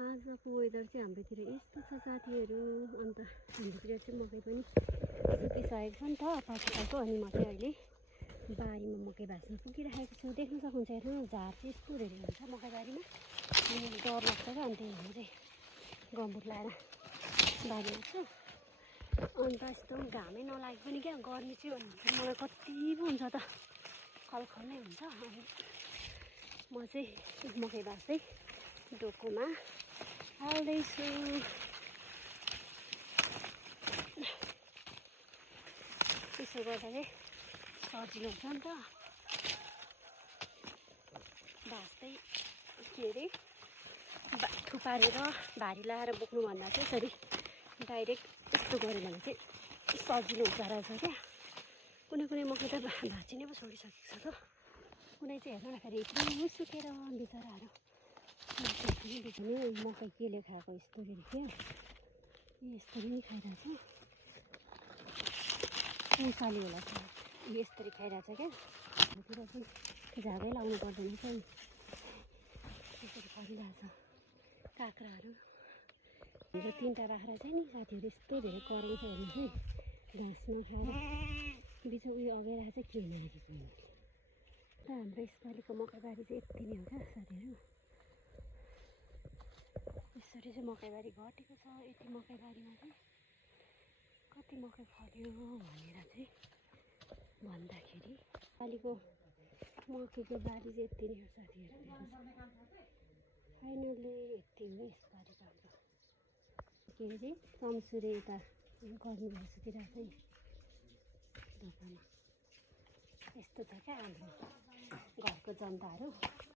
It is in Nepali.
आजको वेदर चाहिँ हाम्रोतिर यस्तो छ साथीहरू। अन्त हाम्रोतिर चाहिँ मकै पनि सुकिसकेको छ नि त पाकेको। अनि म चाहिँ अहिले बारीमा मकै भाँच्न पुगिरहेको छु। देख्न सक्नुहुन्छ हेर्नु झार चाहिँ यस्तो धेरै हुन्छ मकैबारीमा। अनि डर लाग्छ क्या, अनि त्यही भएर चाहिँ गम्बुट लगाएर बारीमा छु। अन्त यस्तो घामै नलागे पनि क्या गर्मी चाहिँ मलाई कति पो हुन्छ त, खलखल नै हुन्छ। अनि म चाहिँ मकै भाँच्दै डोकोमा हाल्दैछु। त्यसो गर्दा चाहिँ सजिलो हुन्छ नि त भाँच्दै। के अरे थुपारेर भारी लगाएर बोक्नुभन्दा चाहिँ यसरी डाइरेक्ट यस्तो गऱ्यो भने चाहिँ सजिलो हुँदो रहेछ क्या। कुनै कुनै मकै त भाँचिनै पो छोडिसकेको छ त। कुनै चाहिँ हेर्नु न फेरि यत्रो सुकेर बिचराहरू मकै केले खाएको यस्तो फेरि क्या। यस्तरी नै खाइरहेछ मुसाले होला यस्तरी खाइरहेछ क्या। हाम्रोतिर चाहिँ झागै लाउनु पर्दैन चाहिँ यसरी खाइरहेछ काँक्राहरू। हिजो 3टा बाख्रा चाहिँ नि साथीहरू यस्तो धेरै कराउँछ हेर्नु चाहिँ घाँस नखाएर बिचमा उयो अगाइरहेको चाहिँ के नराखेको मैले त। हाम्रो यसपालिको मकैबारी चाहिँ यति नै हो क्या साथीहरू। यसरी चाहिँ मकैबारी घटेको छ। यति मकैबारीमा चाहिँ कति मकै फल्यो भनेर चाहिँ भन्दाखेरि पालिको मकैको बारी चाहिँ यति नै हो साथीहरू। फाइनल्ली यति हो यसपालि त हाम्रो के अरे कमसुरे यता गर्नु भइसकेर चाहिँ दोकानमा यस्तो छ क्या हाम्रो घरको जनताहरू।